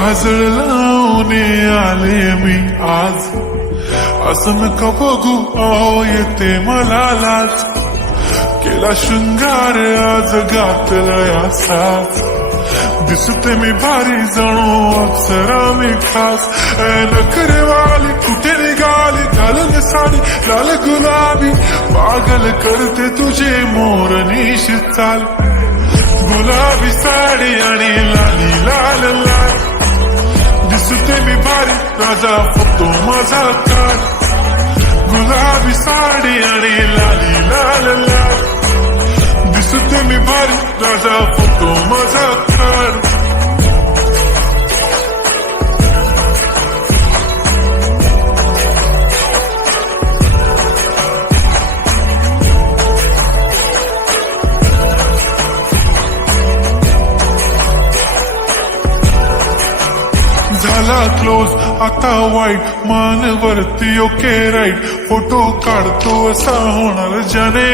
काजळ लावून आले मी आज, असं नका बघू अहो येते मला लाज. केला शृंगार आज घातलाय असाच, दिसते मी भारी जणू अप्सरा मी खास. नखरेवाली कुठे निघाली घालून साडी लाल गुलाबी, पागल करते तुझे मोरनीश चाल. गुलाबी साडी आणि लाली लाल लाल, दिसते मी भारी राजा फक्त माझा काळ. गुलाबी साडी आणि लाली लाल लाल, दिसते मी भारी राजा फक्त माझा काळ. झाला क्लोज आता वाईट, मान वरती ओके राईट, फोटो काढतो असा होणार जने.